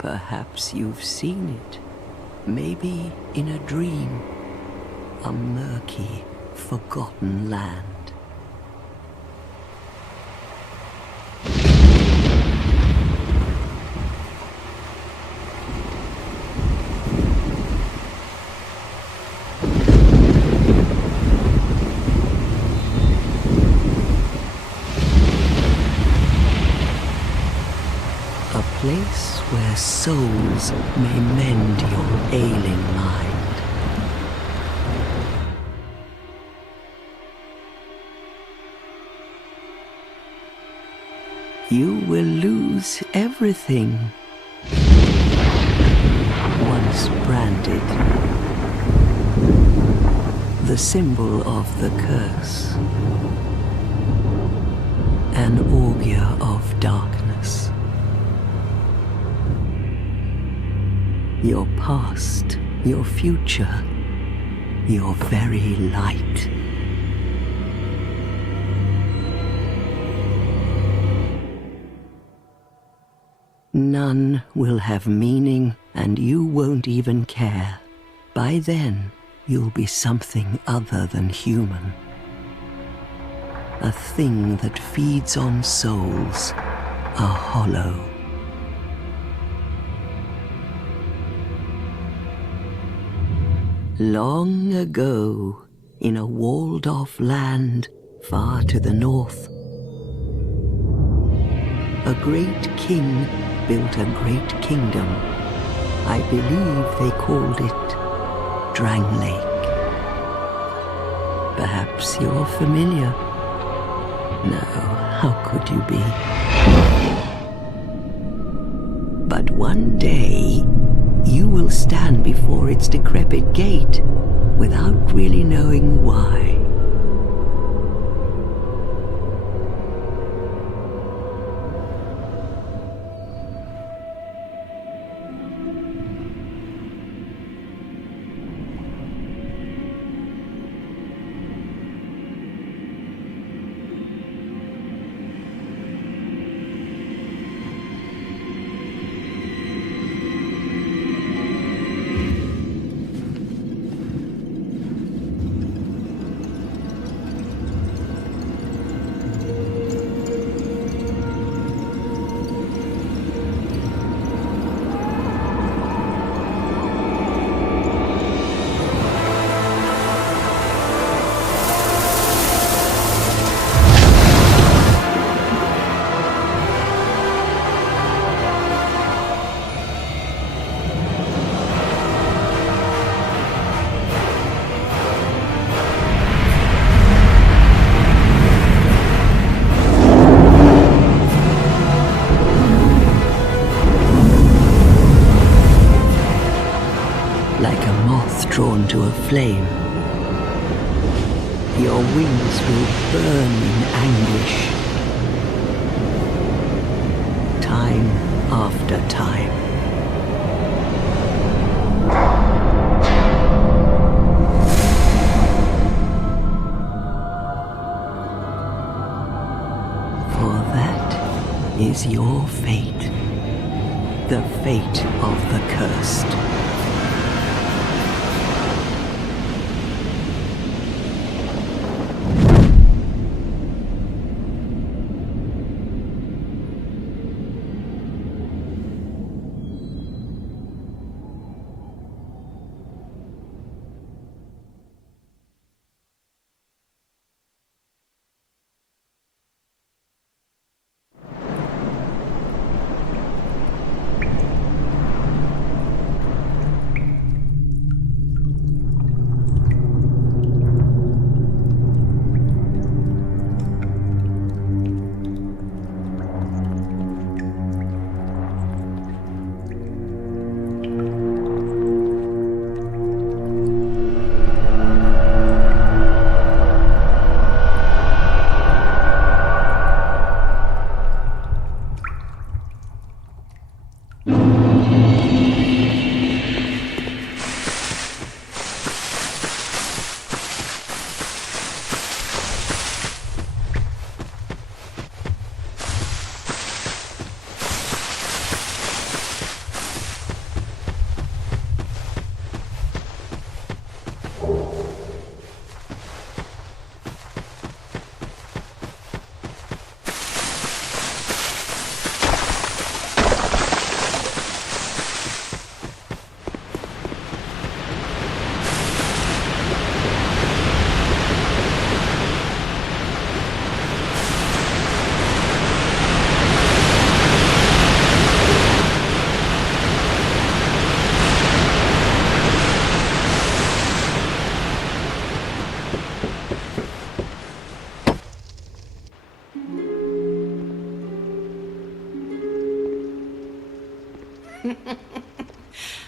Perhaps you've seen it, maybe in a dream, a murky, forgotten land. A place where souls may mend your ailing mind. You will lose everything once branded, the symbol of the curse, an augur of darkness. Your past, your future, your very light. None will have meaning, and you won't even care. By then, you'll be something other than human. A thing that feeds on souls, a hollow. Long ago, in a walled-off land far to the north, a great king built a great kingdom. I believe they called it Drang Lake. Perhaps you're familiar. No, how could you be? But one day, you will stand before its decrepit gate without really knowing why. Like a moth drawn to a flame, your wings will burn in anguish, time after time. For that is your fate, the fate of the cursed.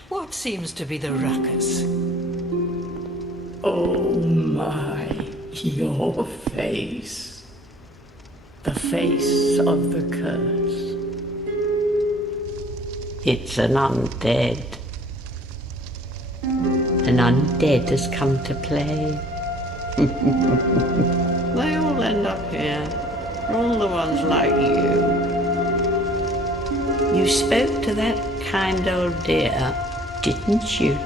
What seems to be the ruckus? Oh my, your face. The face of the curse. It's an undead. An undead has come to play. They all end up here. All the ones like you. You spoke to that kind old dear, didn't you?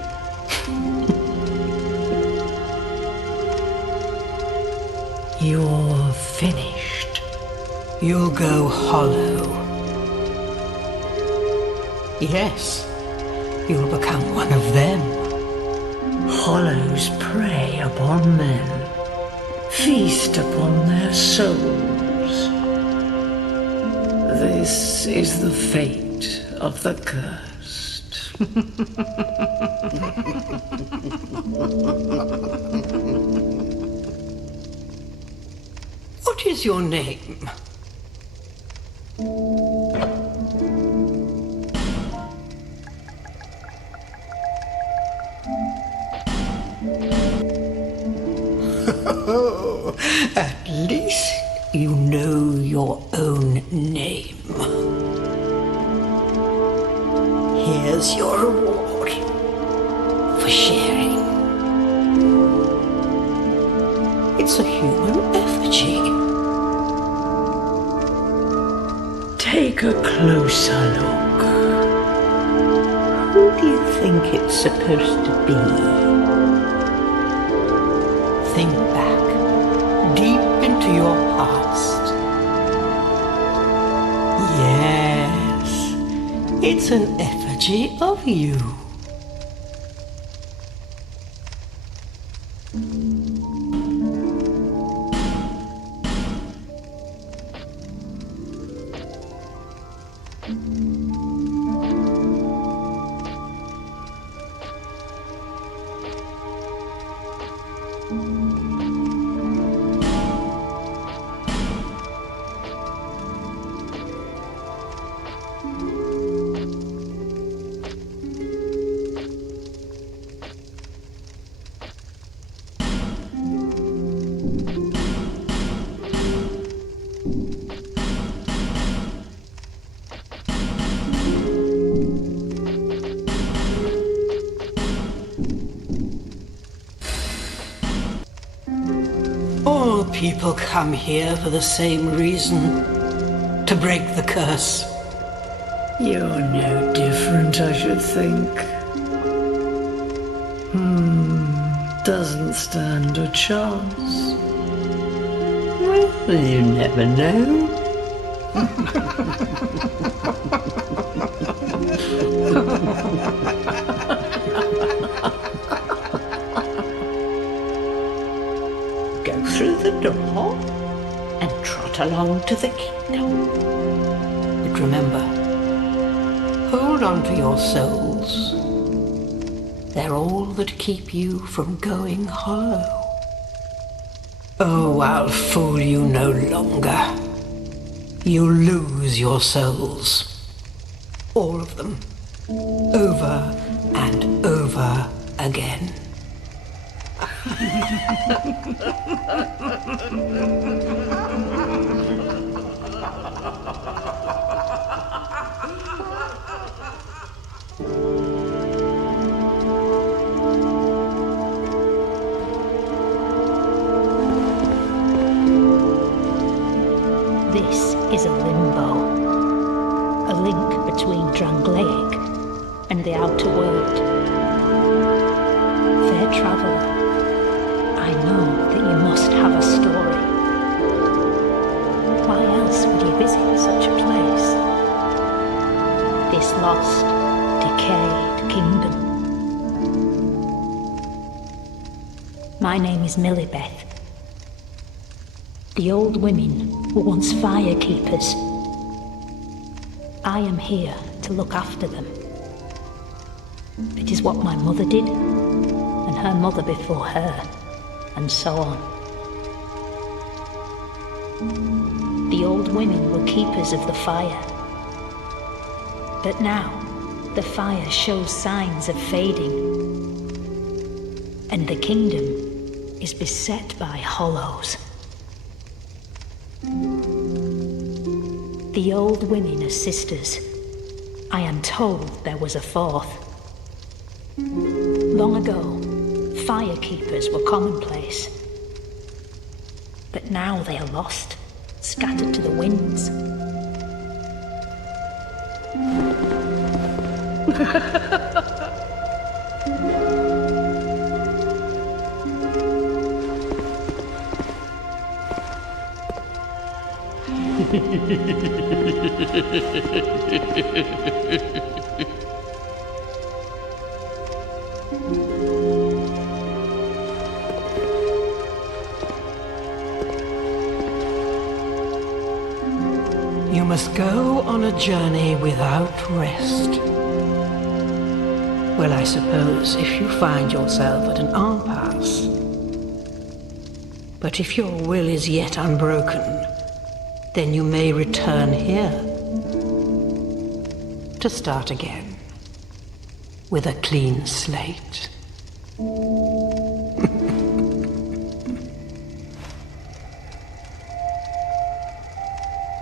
You're finished. You'll go hollow. Yes, you'll become one of them. Hollows prey upon men, feast upon their souls. This is the fate of the cursed. What is your name? At least you know your own name. Here's your reward for sharing. It's a human effigy. Take a closer look. Who do you think it's supposed to be? Think back, deep into your past. Yes, it's an effigy of you. All people come here for the same reason, to break the curse. You're no different, I should think. Doesn't stand a chance. Well, you never know. Go through the door and trot along to the kingdom. But remember, hold on to your souls. They're all that keep you from going hollow. Oh, I'll fool you no longer. You'll lose your souls. All of them. Over and over again. This is a limbo, a link between Drangleic and the outer world. Fair traveller, I know that you must have a story. Why else would you visit such a place? This lost, decayed kingdom. My name is Millibeth. The old women were once firekeepers. I am here to look after them. It is what my mother did, and her mother before her, and so on. The old women were keepers of the fire. But now, The fire shows signs of fading, and the kingdom is beset by hollows. The old women are sisters. I am told there was a fourth. Long ago, firekeepers were commonplace. But now they are lost, scattered to the winds. You must go on a journey without rest. Well, I suppose if you find yourself at an impasse. But if your will is yet unbroken, then you may return here to start again with a clean slate.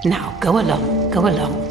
Now, go along, go along.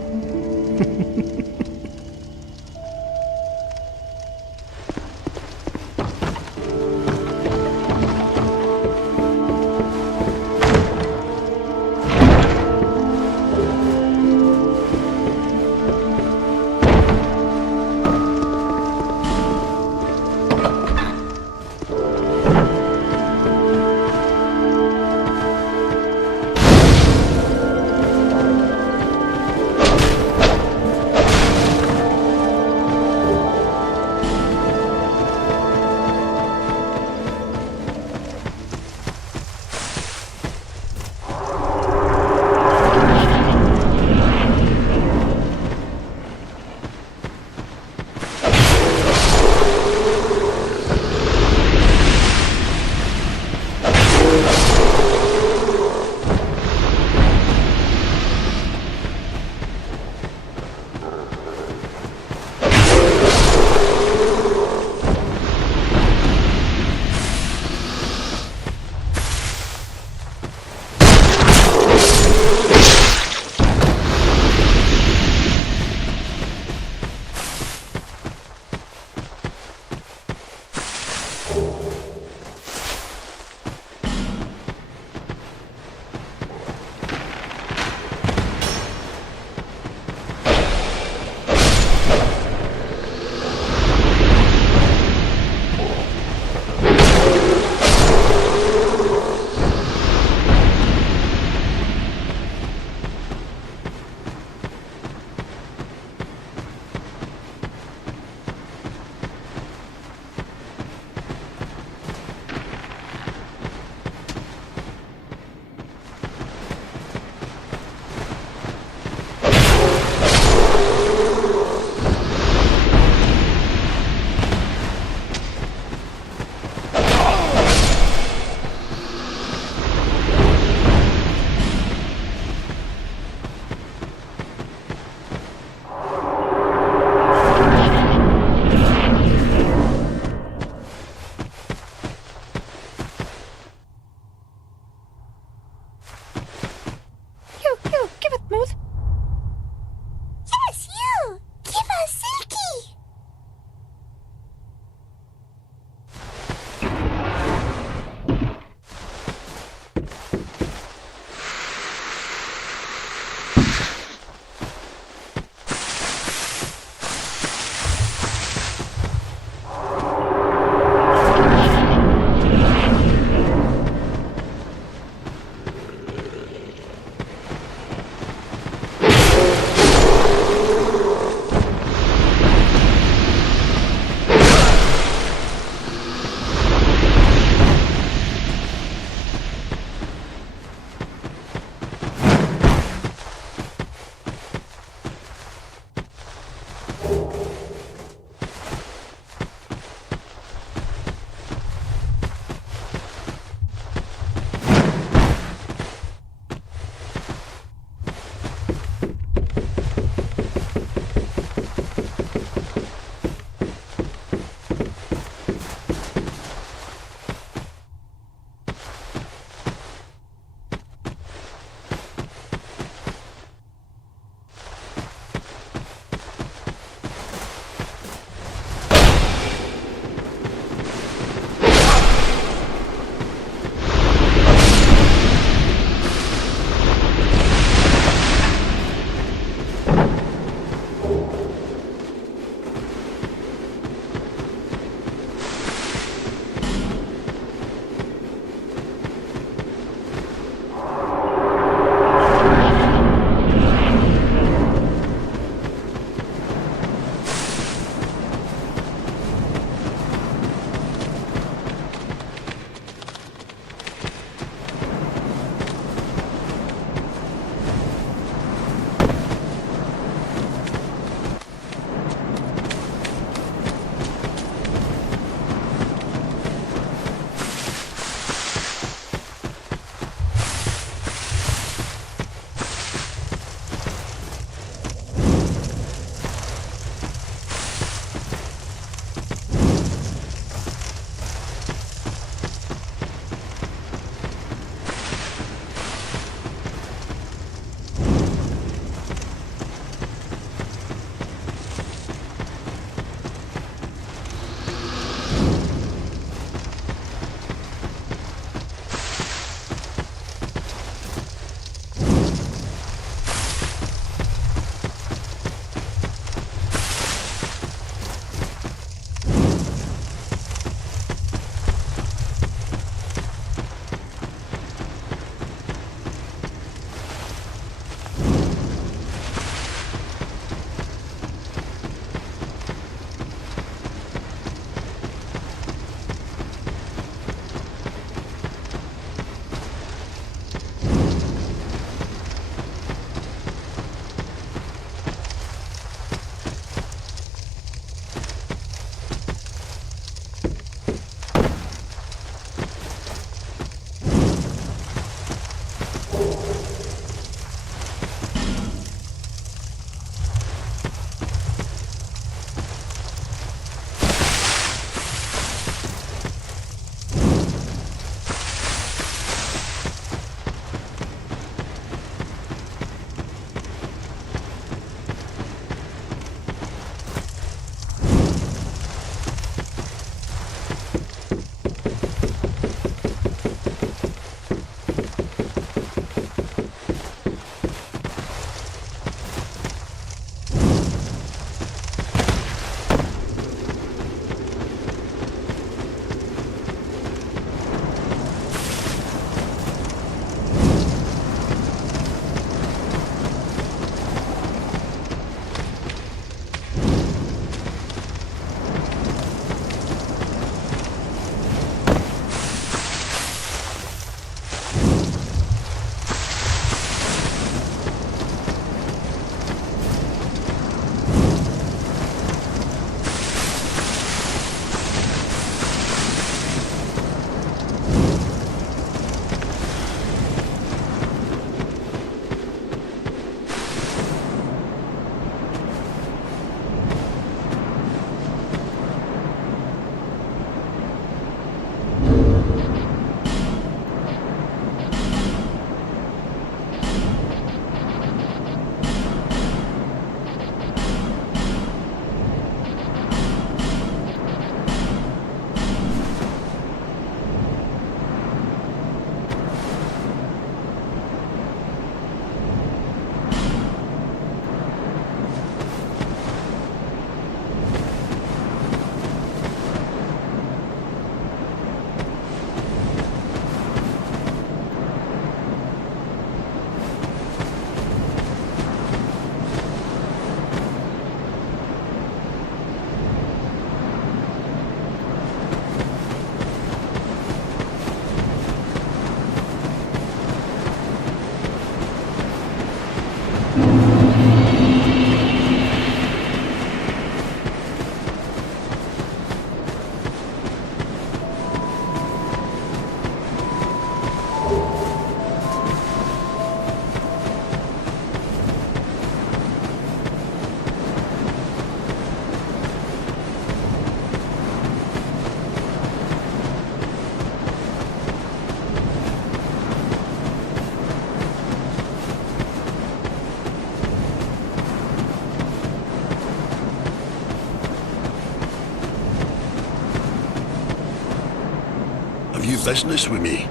business with me.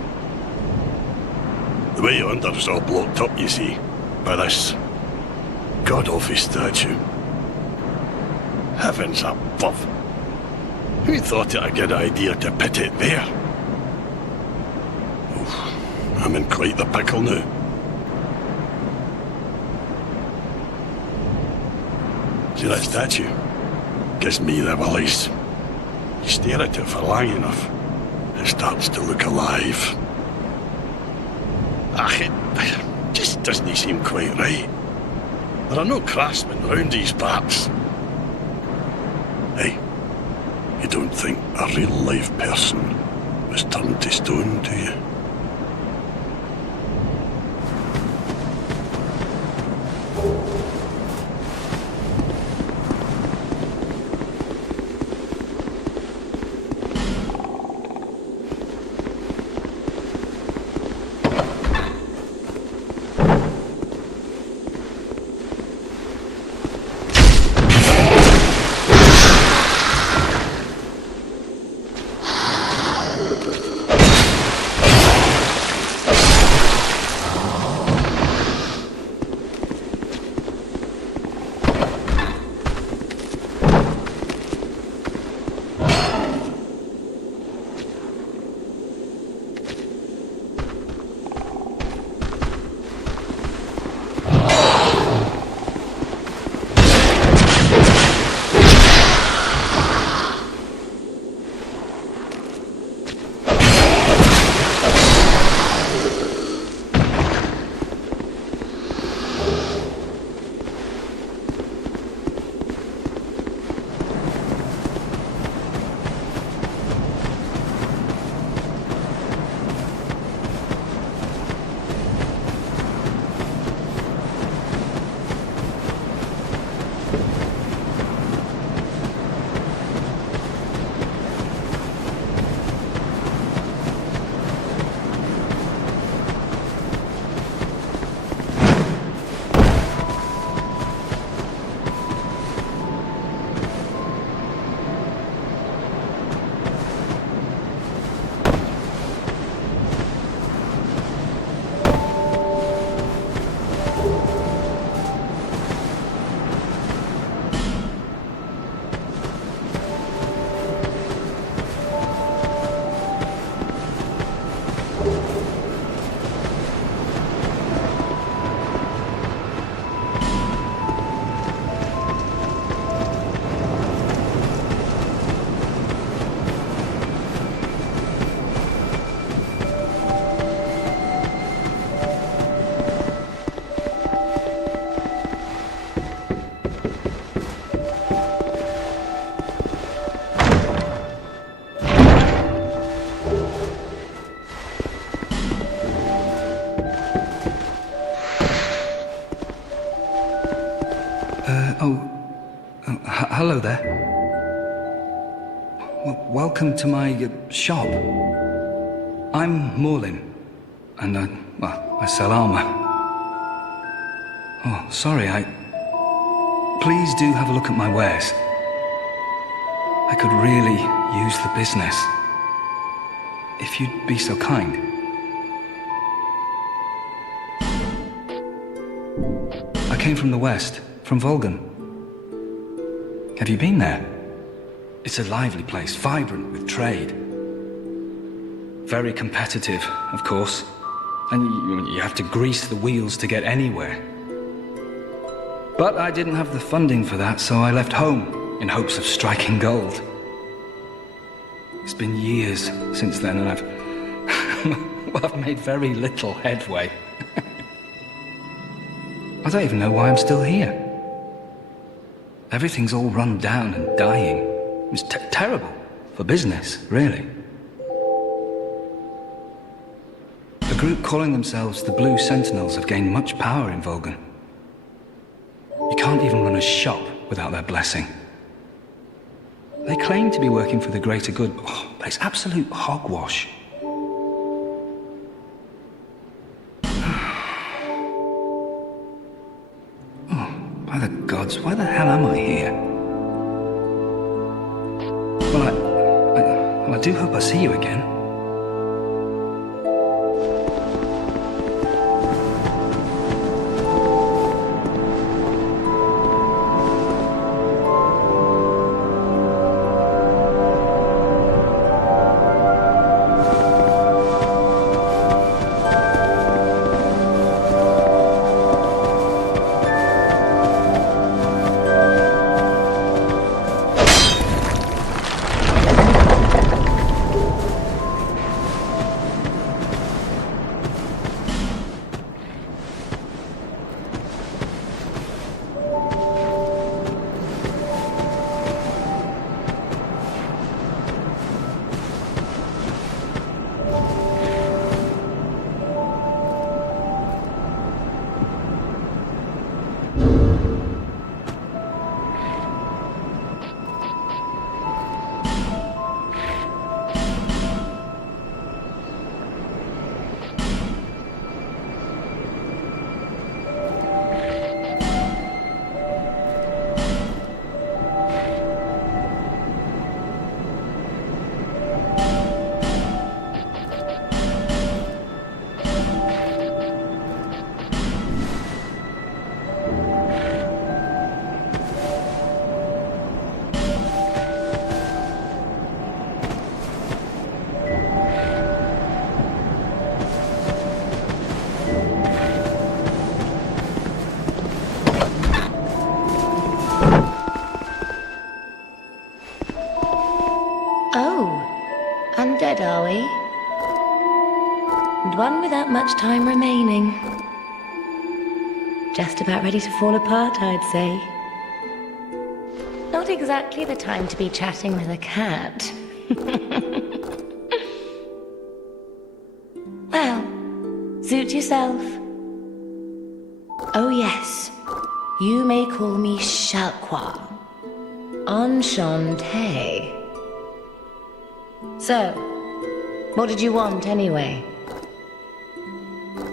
The way yonder's all blocked up, you see, by this god-awful statue. Heavens above. Who thought it a good idea to put it there? Oof, I'm in quite the pickle now. See that statue? Gives me the willies. You stare at it for long enough, it starts to look alive. It just doesn't seem quite right. There are no craftsmen round these parts. Hey, you don't think a real-life person was turned to stone, do you? Hello there. Welcome to my shop. I'm Morlin, and I sell armor. Oh, sorry, Please do have a look at my wares. I could really use the business. If you'd be so kind. I came from the west, from Volgan. Have you been there? It's a lively place, vibrant with trade. Very competitive, of course. And you have to grease the wheels to get anywhere. But I didn't have the funding for that, so I left home in hopes of striking gold. It's been years since then, and I've made very little headway. I don't even know why I'm still here. Everything's all run down and dying. It's terrible for business, really. A group calling themselves the Blue Sentinels have gained much power in Volgan. You can't even run a shop without their blessing. They claim to be working for the greater good, but it's absolute hogwash. By the gods, why the hell am I here? Well, I do hope I see you again. bed, are we? And one without much time remaining. Just about ready to fall apart, I'd say. Not exactly the time to be chatting with a cat. Well, suit yourself. Oh yes, you may call me Shalqua. Enchanté. So, what did you want anyway?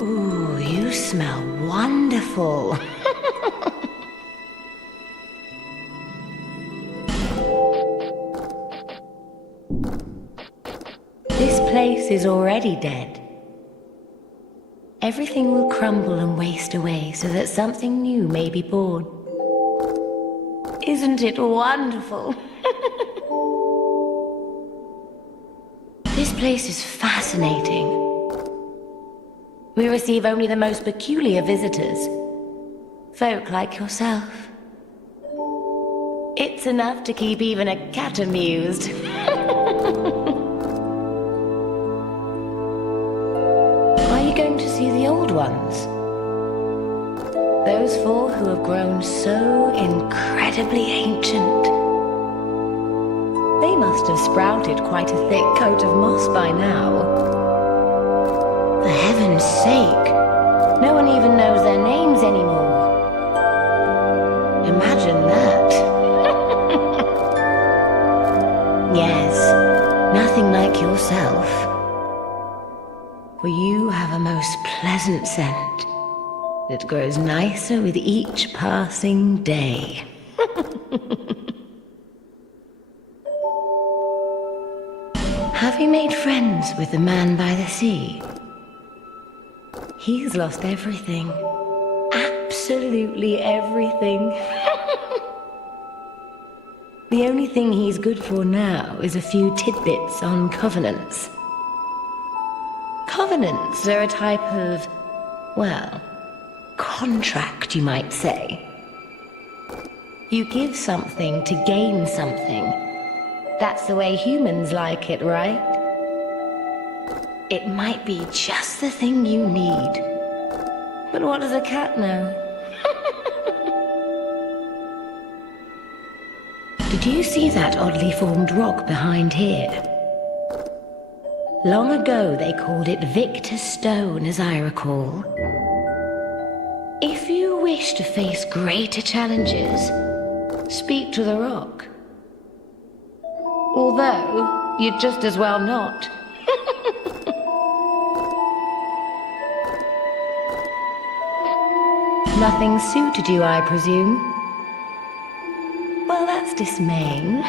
Ooh, you smell wonderful. This place is already dead. Everything will crumble and waste away so that something new may be born. Isn't it wonderful? This place is fascinating. We receive only the most peculiar visitors. Folk like yourself. It's enough to keep even a cat amused. Are you going to see the old ones? Those four who have grown so incredibly ancient. They must have sprouted quite a thick coat of moss by now. For heaven's sake, no one even knows their names anymore. Imagine that. Yes, nothing like yourself. For you have a most pleasant scent that grows nicer with each passing day. Have you made friends with the man by the sea? He's lost everything. Absolutely everything. The only thing he's good for now is a few tidbits on covenants. Covenants are a type of, well, contract, you might say. You give something to gain something. That's the way humans like it, right? It might be just the thing you need. But what does a cat know? Did you see that oddly formed rock behind here? Long ago they called it Victor's Stone, as I recall. If you wish to face greater challenges, speak to the rock. Although, you'd just as well not. Nothing suited you, I presume? Well, that's dismaying.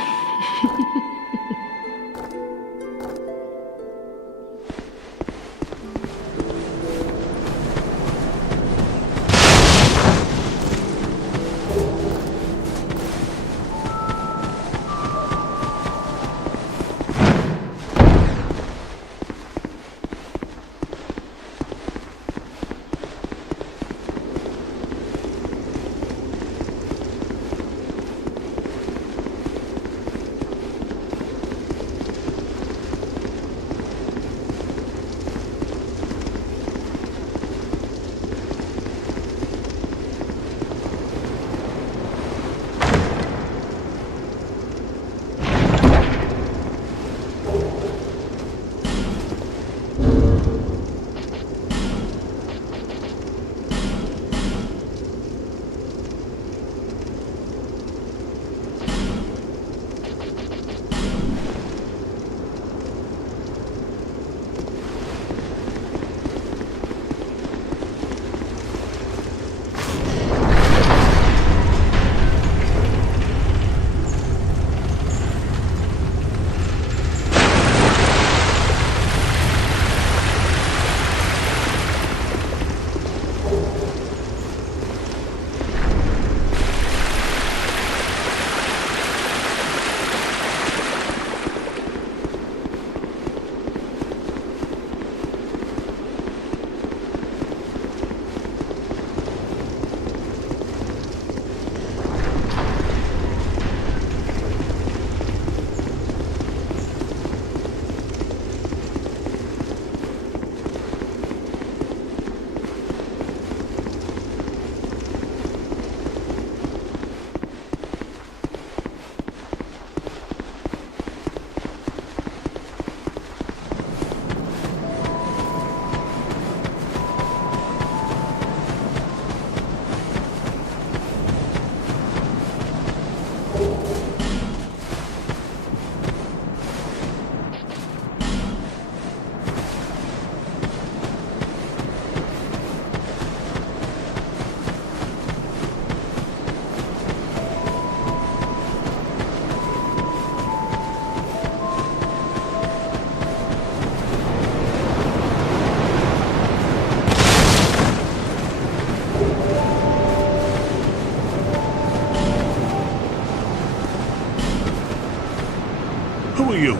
Who are you?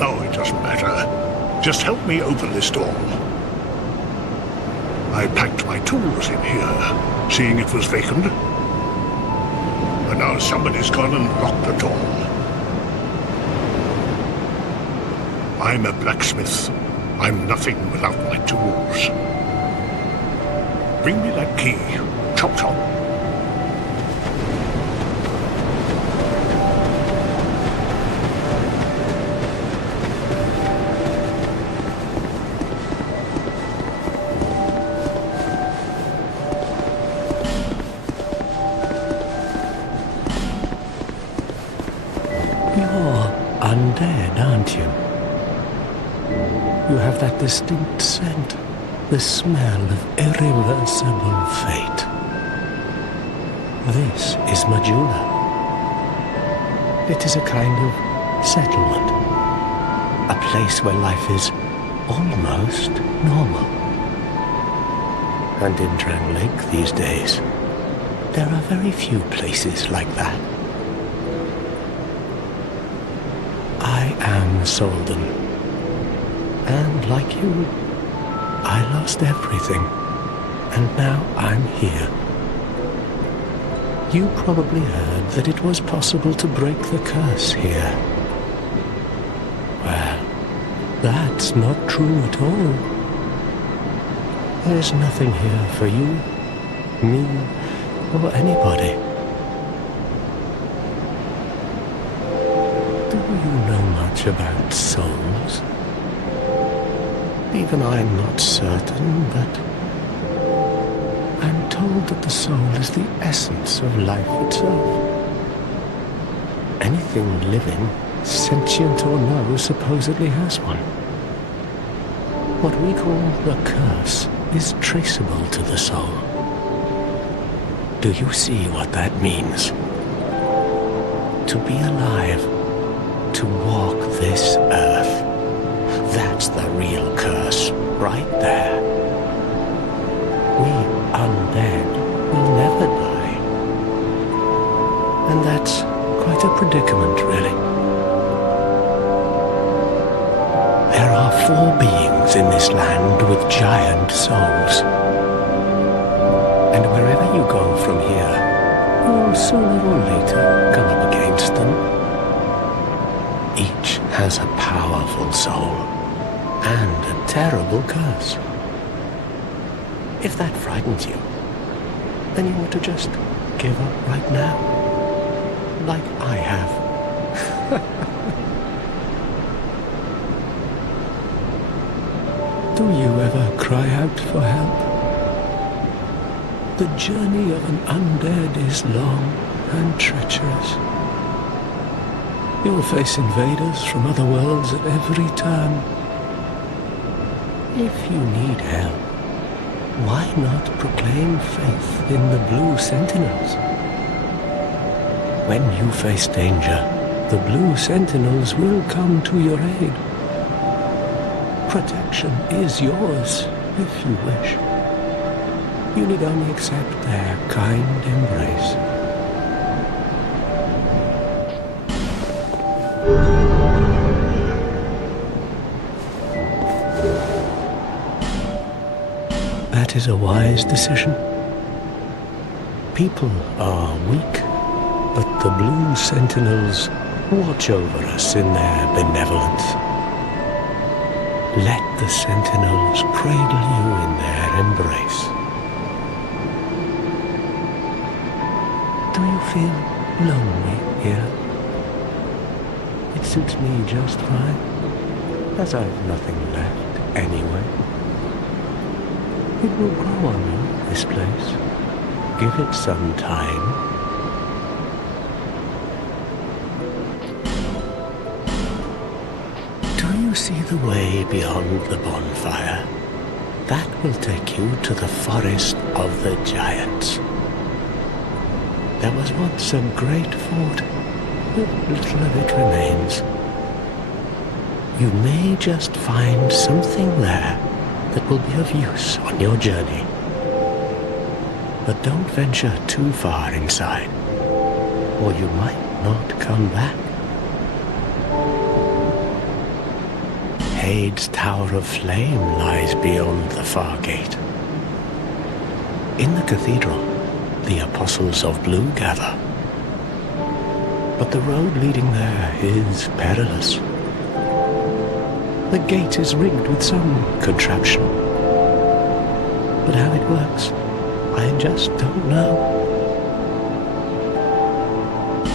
Oh, it doesn't matter. Just help me open this door. I packed my tools in here, seeing it was vacant. But now somebody's gone and locked the door. I'm a blacksmith. I'm nothing without my tools. Bring me that key. Chop chop. You're undead, aren't you? You have that distinct scent, the smell of irreversible fate. This is Majula. It is a kind of settlement, a place where life is almost normal. And in Drang Lake these days, there are very few places like that. I am Solden, and like you, I lost everything, and now I'm here. You probably heard that it was possible to break the curse here. Well, that's not true at all. There's nothing here for you, me, or anybody. Do you know much about souls? Even I'm not certain, but I'm told that the soul is the essence of life itself. Anything living, sentient or no, supposedly has one. What we call the curse is traceable to the soul. Do you see what that means? To be alive, to walk this earth. That's the real curse, right there. We undead will never die. And that's quite a predicament, really. There are 4 beings in this land with giant souls. And wherever you go from here, you'll sooner or later come up against them. Each has a powerful soul and a terrible curse. If that frightens you, then you ought to just give up right now, like I have. Do you ever cry out for help? The journey of an undead is long and treacherous. You'll face invaders from other worlds at every turn. If you need help, why not proclaim faith in the Blue Sentinels? When you face danger, the Blue Sentinels will come to your aid. Protection is yours, if you wish. You need only accept their kind embrace. That is a wise decision. People are weak, but the Blue Sentinels watch over us in their benevolence. Let the Sentinels cradle you in their embrace. Do you feel lonely here? It suits me just fine, as I've nothing left anyway. It will grow on you, this place. Give it some time. Do you see the way beyond the bonfire? That will take you to the forest of the giants. There was once a great fort, but little of it remains. You may just find something there that will be of use on your journey. But don't venture too far inside, or you might not come back. Blade's Tower of Flame lies beyond the far gate. In the cathedral, the Apostles of Blue gather. But the road leading there is perilous. The gate is rigged with some contraption. But how it works, I just don't know.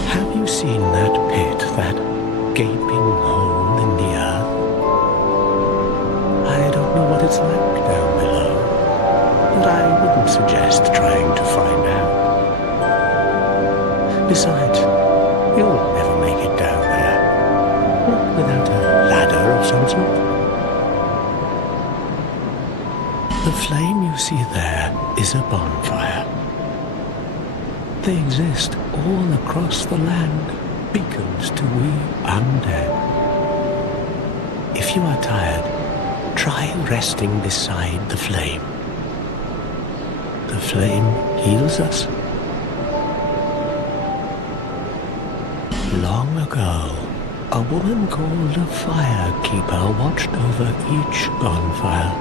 Have you seen that pit, that gaping hole in the earth? I don't know what it's like down below, but I wouldn't suggest trying to find out. Besides, you'll never make it down there, not without a ladder of some sort. The flame you see there is a bonfire. They exist all across the land, beacons to we undead. If you are tired, try resting beside the flame. The flame heals us. Long ago, a woman called a firekeeper watched over each bonfire.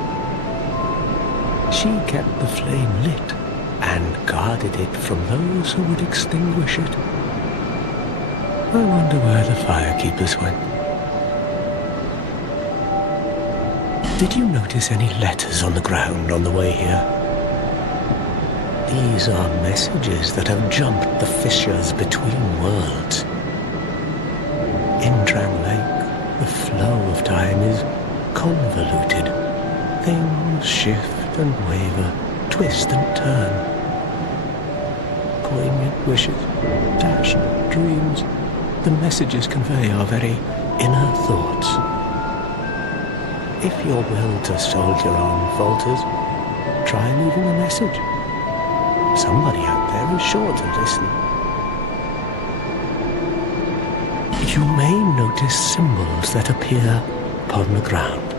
She kept the flame lit and guarded it from those who would extinguish it. I wonder where the firekeepers went. Did you notice any letters on the ground on the way here? These are messages that have jumped the fissures between worlds. In Drang Lake, the flow of time is convoluted. Things shift and waver, twist and turn. Poignant wishes, dashed dreams, the messages convey our very inner thoughts. If your will to soldier on falters, try leaving a message. Somebody out there is sure to listen. You may notice symbols that appear upon the ground.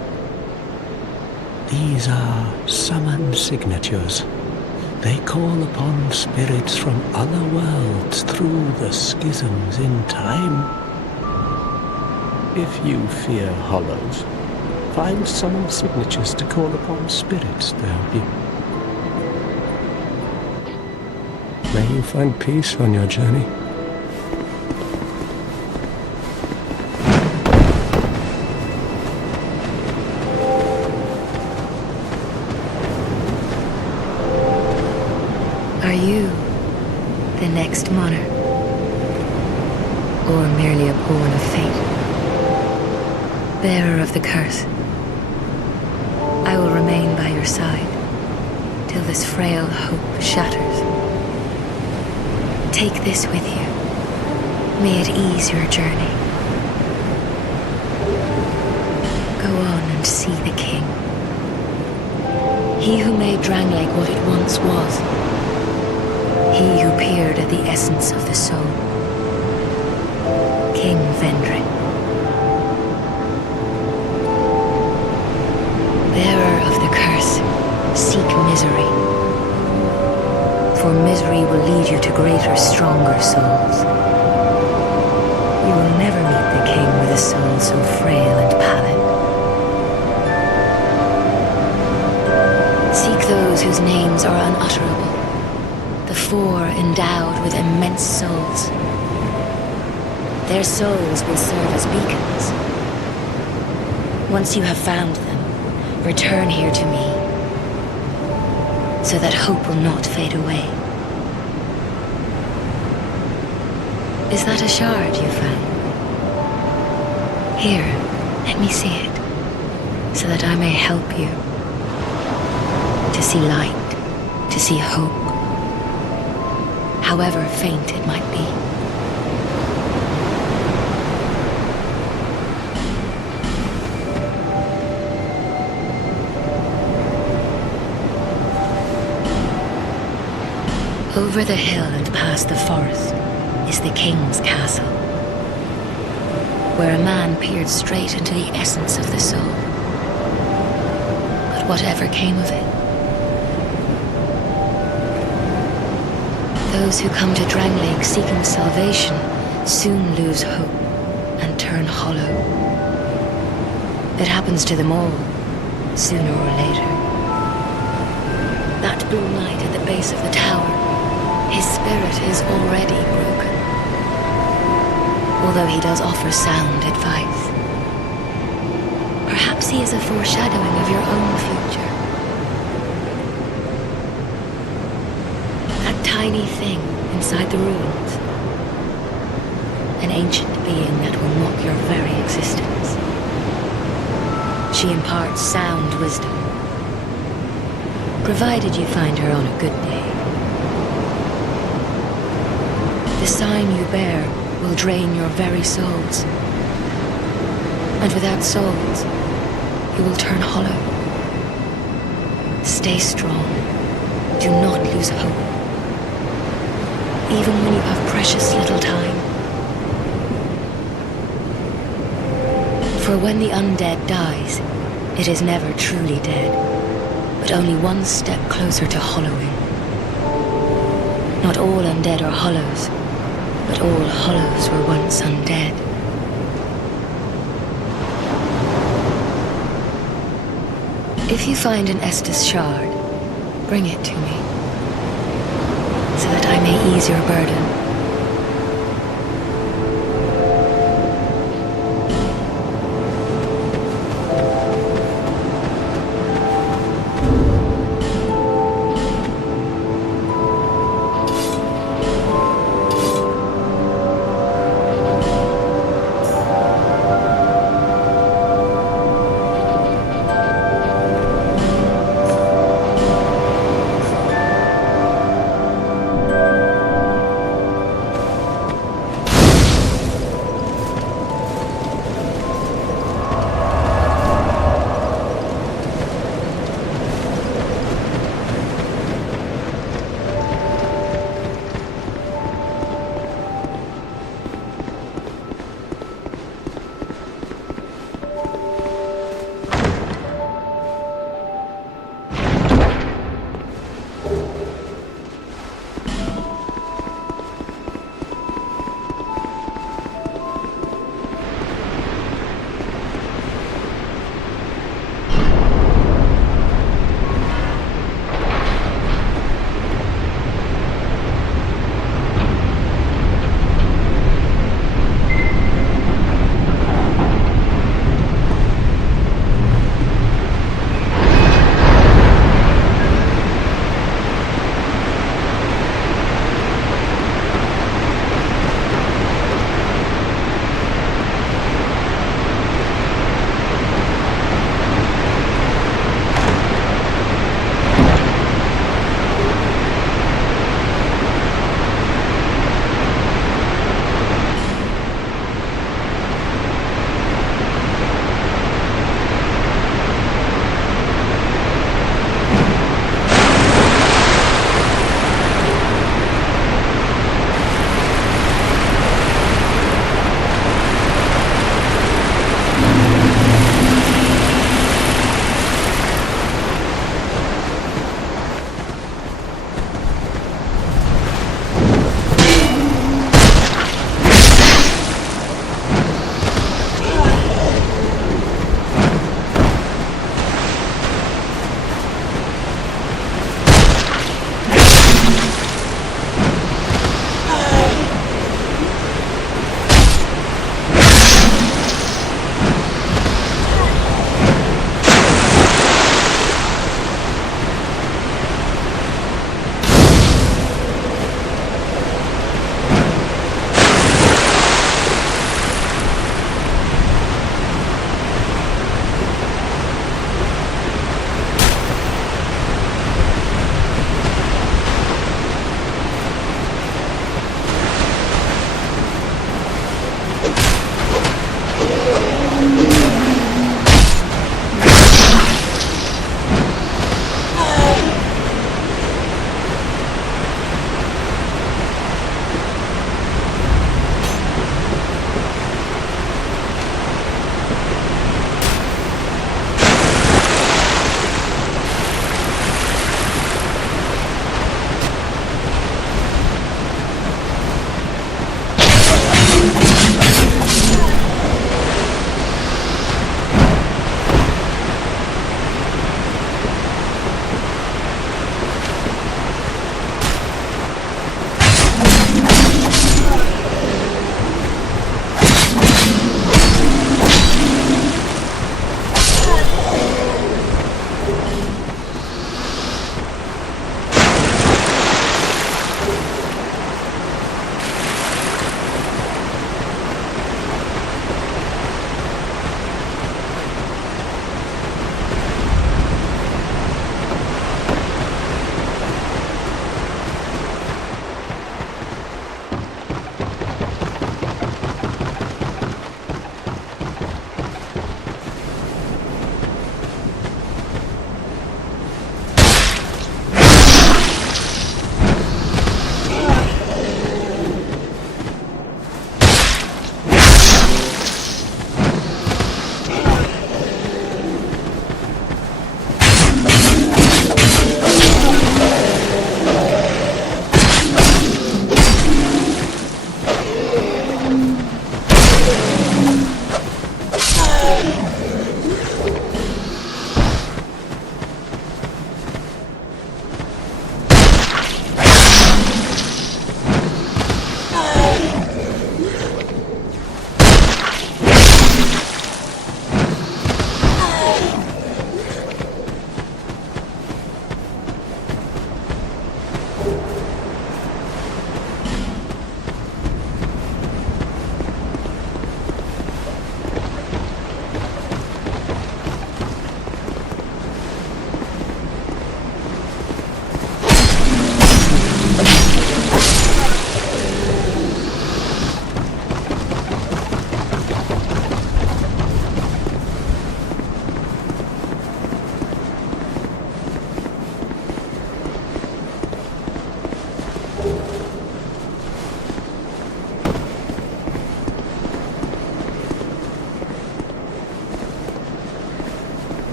These are summon signatures. They call upon spirits from other worlds through the schisms in time. If you fear hollows, find summon signatures to call upon spirits to help you. May you find peace on your journey. Are you the next monarch? Or merely a pawn of fate? Bearer of the curse, I will remain by your side till this frail hope shatters. Take this with you. May it ease your journey. Go on and see the king. He who made Drang Lake what it once was. He who peered at the essence of the soul. King Vendrick. Bearer of the curse, seek misery. For misery will lead you to greater, stronger souls. You will never meet the king with a soul so frail and pallid. Seek those whose names are unutterable. The four endowed with immense souls. Their souls will serve as beacons. Once you have found them, return here to me, so that hope will not fade away. Is that a shard you found? Here, let me see it, so that I may help you to see light, to see hope, however faint it might be. Over the hill and past the forest is the king's castle, where a man peered straight into the essence of the soul. But whatever came of it, those who come to Drang Lake seeking salvation soon lose hope and turn hollow. It happens to them all, sooner or later. That blue knight at the base of the tower, his spirit is already broken. Although he does offer sound advice. Perhaps he is a foreshadowing of your own future. That tiny thing inside the ruins. An ancient being that will mock your very existence. She imparts sound wisdom, provided you find her on a good day. The sign you bear will drain your very souls. And without souls, you will turn hollow. Stay strong. Do not lose hope. Even when you have precious little time. For when the undead dies, it is never truly dead, but only one step closer to hollowing. Not all undead are hollows, but all hollows were once undead. If you find an Estus shard, bring it to me, so that I may ease your burden.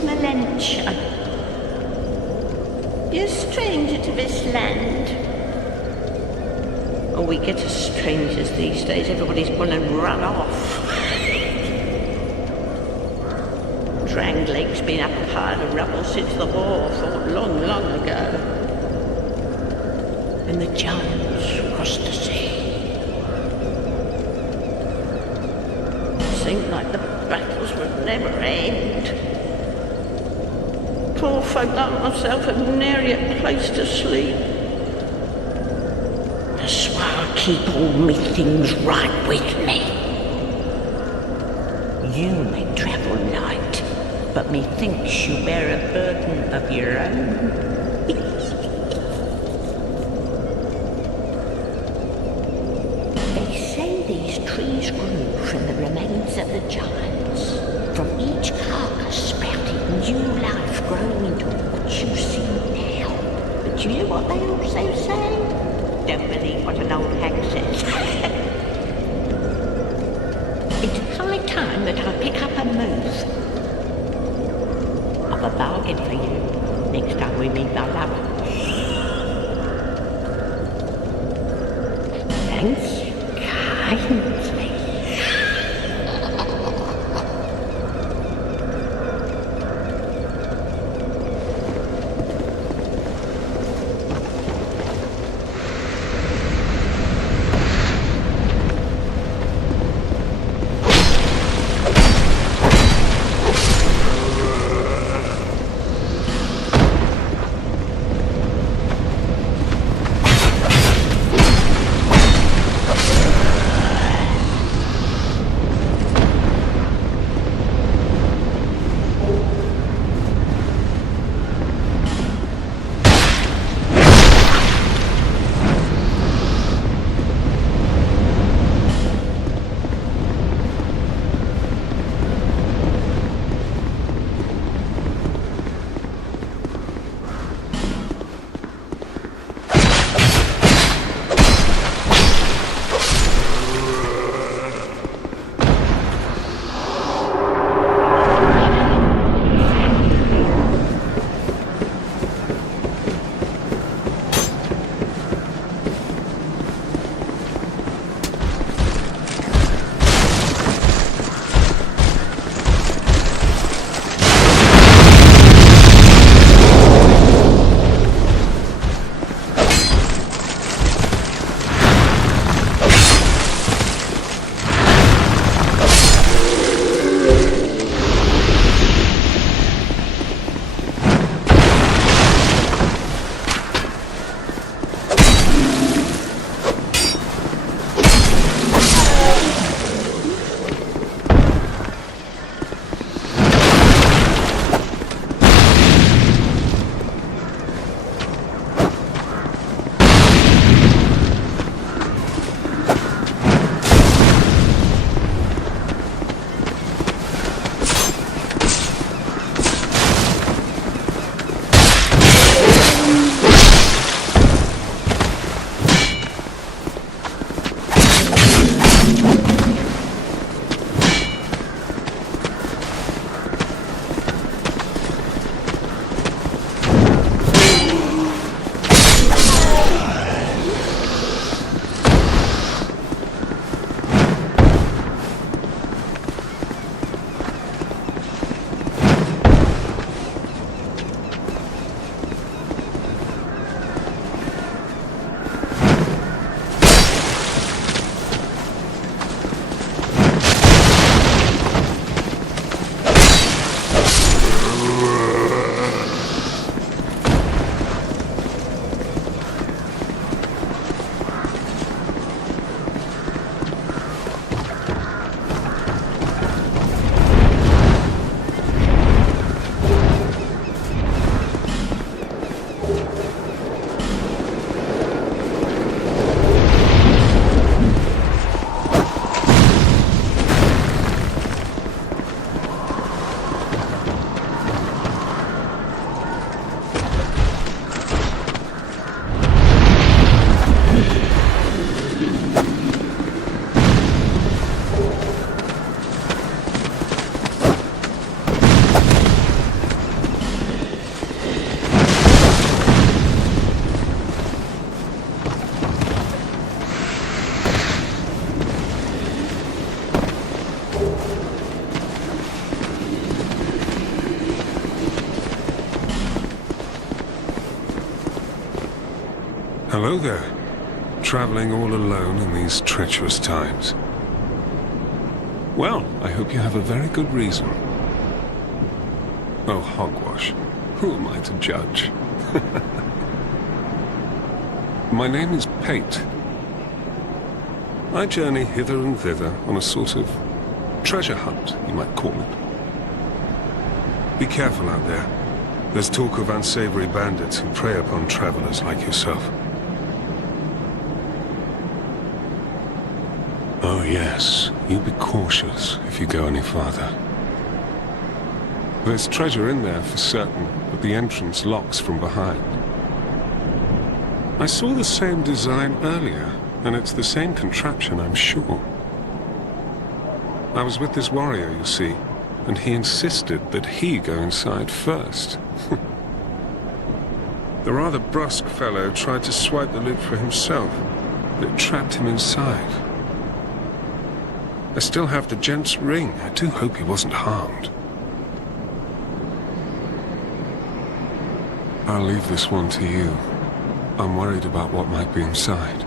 Melentia. You're a stranger to this land. Oh, we get as strangers these days. Everybody's gone and run off. Dranglake's been up a pile of rubble since the war fought long, long ago. And the giants crossed the sea. It seemed like the battles would never end. Poor folk like myself have nary a place to sleep. That's why I keep all me things right with me. You may travel light, but methinks you bear a burden of your own. They say these trees grew from the remains of the giants. From each carcass sprouted new life growing into what you see now. But you know what they also say? Don't believe what an old hag says. It's high time that I pick up and move. I've a bargain for you next time we meet our lover. Thanks kindly. Hello there. Traveling all alone in these treacherous times. Well, I hope you have a very good reason. Oh, hogwash. Who am I to judge? My name is Pate. I journey hither and thither on a sort of treasure hunt, you might call it. Be careful out there. There's talk of unsavory bandits who prey upon travelers like yourself. Oh yes, you be cautious if you go any farther. There's treasure in there for certain, but the entrance locks from behind. I saw the same design earlier, and it's the same contraption, I'm sure. I was with this warrior, you see, and he insisted that he go inside first. The rather brusque fellow tried to swipe the lid for himself, but it trapped him inside. I still have the gent's ring. I do hope he wasn't harmed. I'll leave this one to you. I'm worried about what might be inside.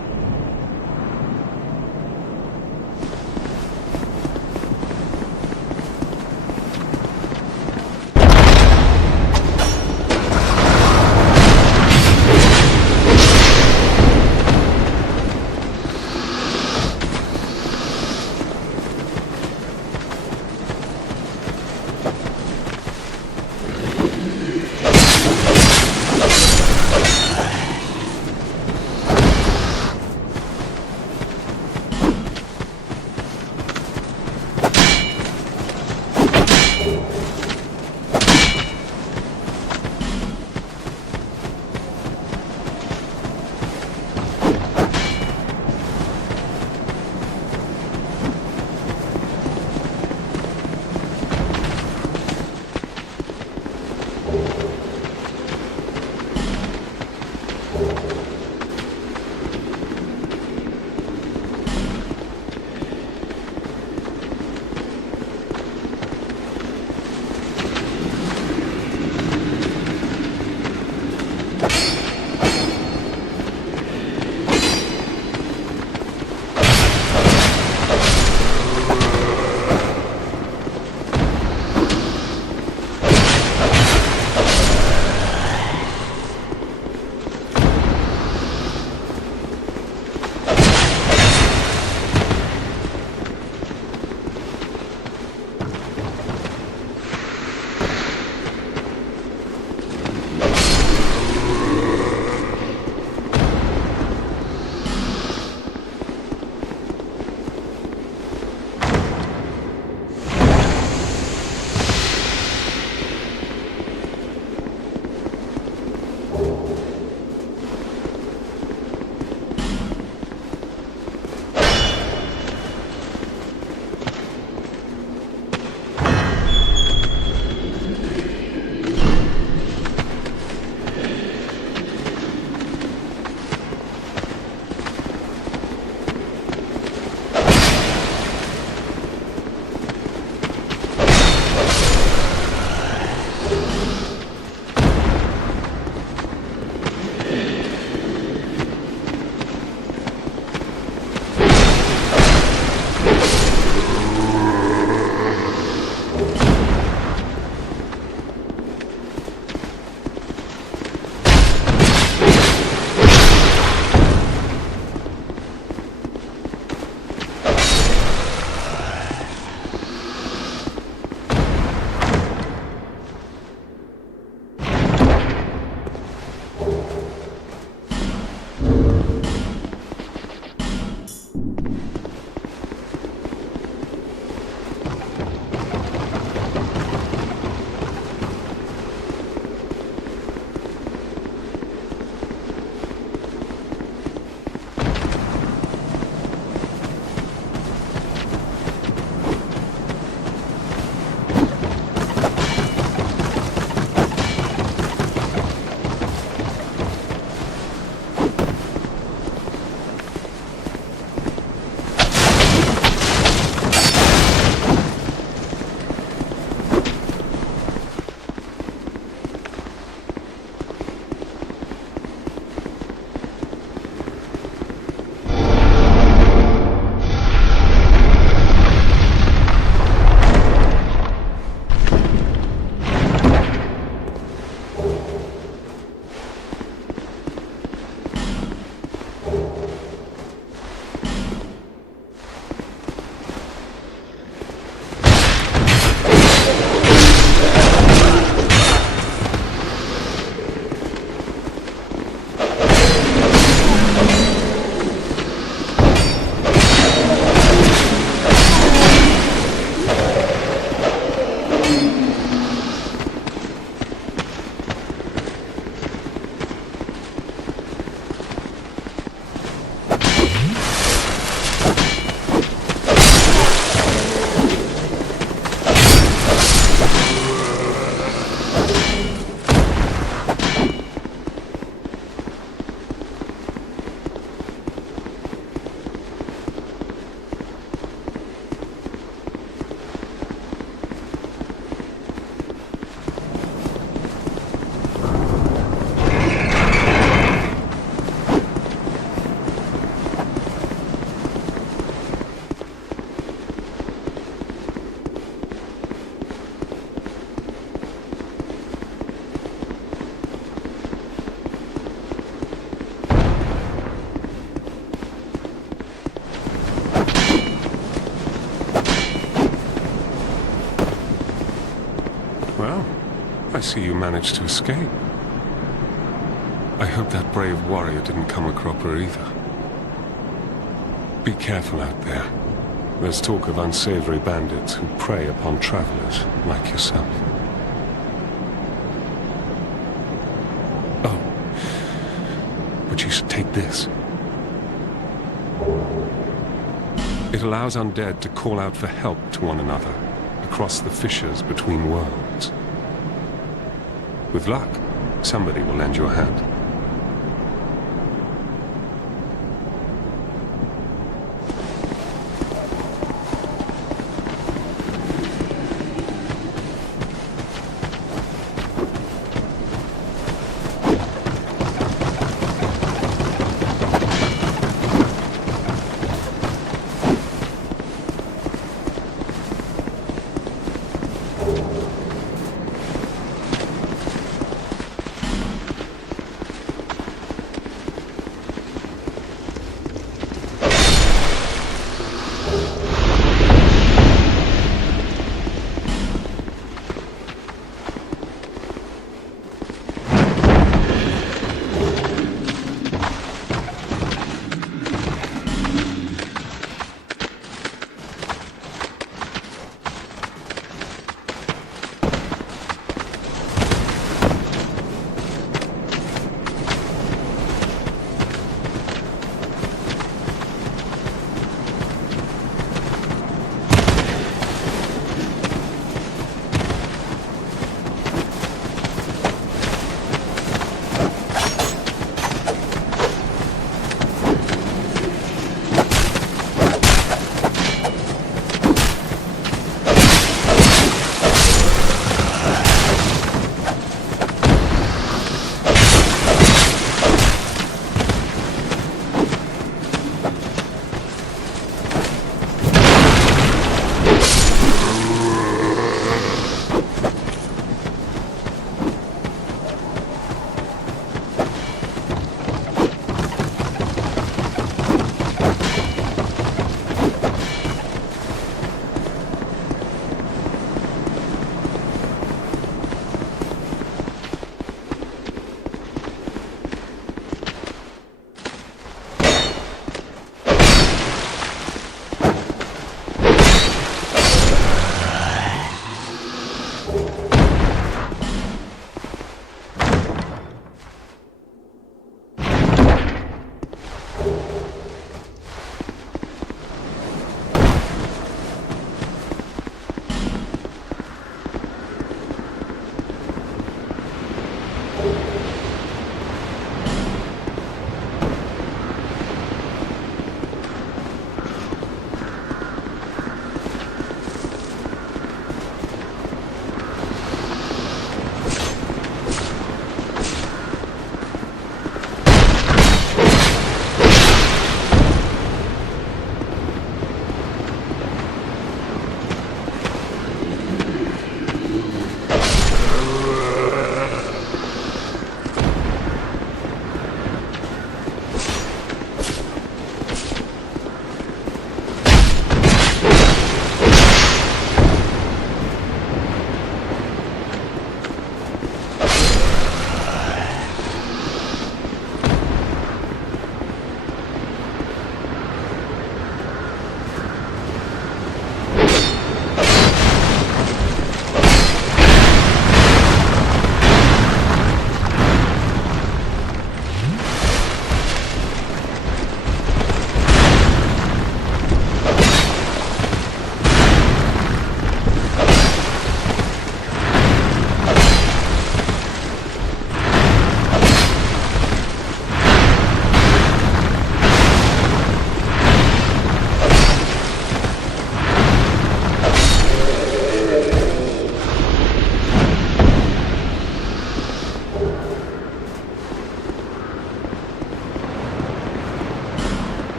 Well, I see you managed to escape. I hope that brave warrior didn't come a cropper either. Be careful out there. There's talk of unsavory bandits who prey upon travelers like yourself. Oh, but you should take this. It allows undead to call out for help to one another across the fissures between worlds. With luck, somebody will lend you a hand.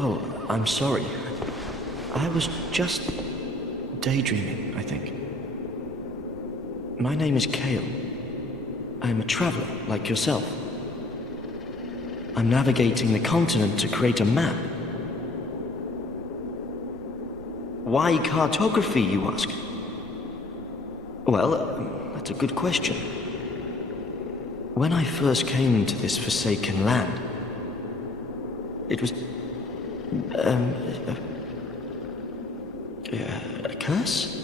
Oh, I'm sorry. I was just daydreaming, I think. My name is Kale. I'm a traveler, like yourself. I'm navigating the continent to create a map. Why cartography, you ask? Well, that's a good question. When I first came to this forsaken land, it was... a curse?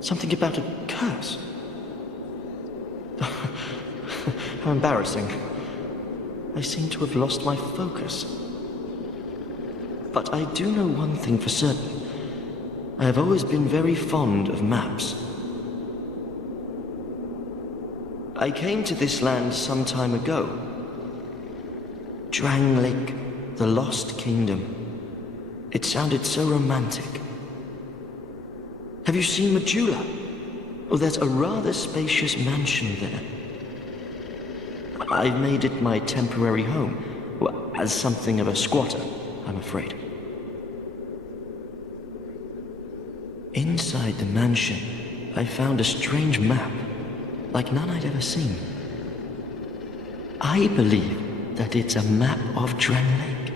Something about a curse? How embarrassing. I seem to have lost my focus. But I do know one thing for certain. I have always been very fond of maps. I came to this land some time ago. Drangleic, the Lost Kingdom. It sounded so romantic. Have you seen Majula? Oh, there's a rather spacious mansion there. I've made it my temporary home. Well, as something of a squatter, I'm afraid. Inside the mansion, I found a strange map, like none I'd ever seen. I believe that it's a map of Drangleic.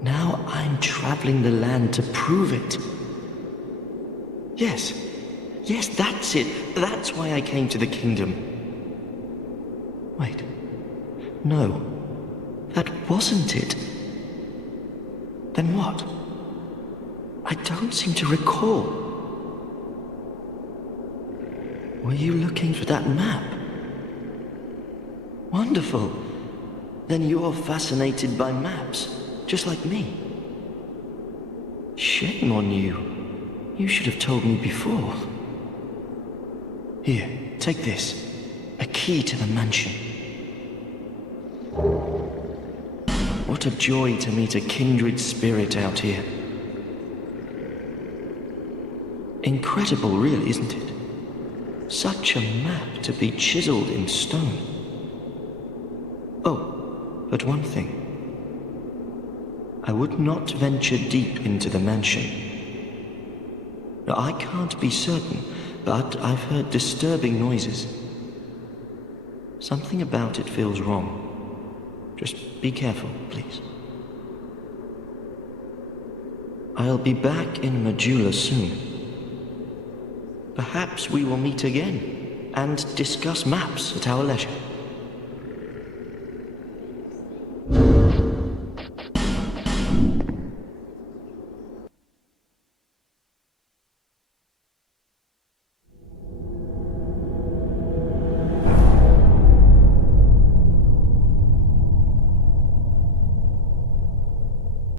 Now I'm traveling the land to prove it. Yes, that's it. That's why I came to the kingdom. Wait, no, that wasn't it. Then what? I don't seem to recall. Were you looking for that map? Wonderful. Then you're fascinated by maps, just like me. Shame on you. You should have told me before. Here, take this. A key to the mansion. What a joy to meet a kindred spirit out here. Incredible, really, isn't it? Such a map to be chiseled in stone. Oh, but one thing. I would not venture deep into the mansion. Now, I can't be certain, but I've heard disturbing noises. Something about it feels wrong. Just be careful, please. I'll be back in Majula soon. Perhaps we will meet again and discuss maps at our leisure.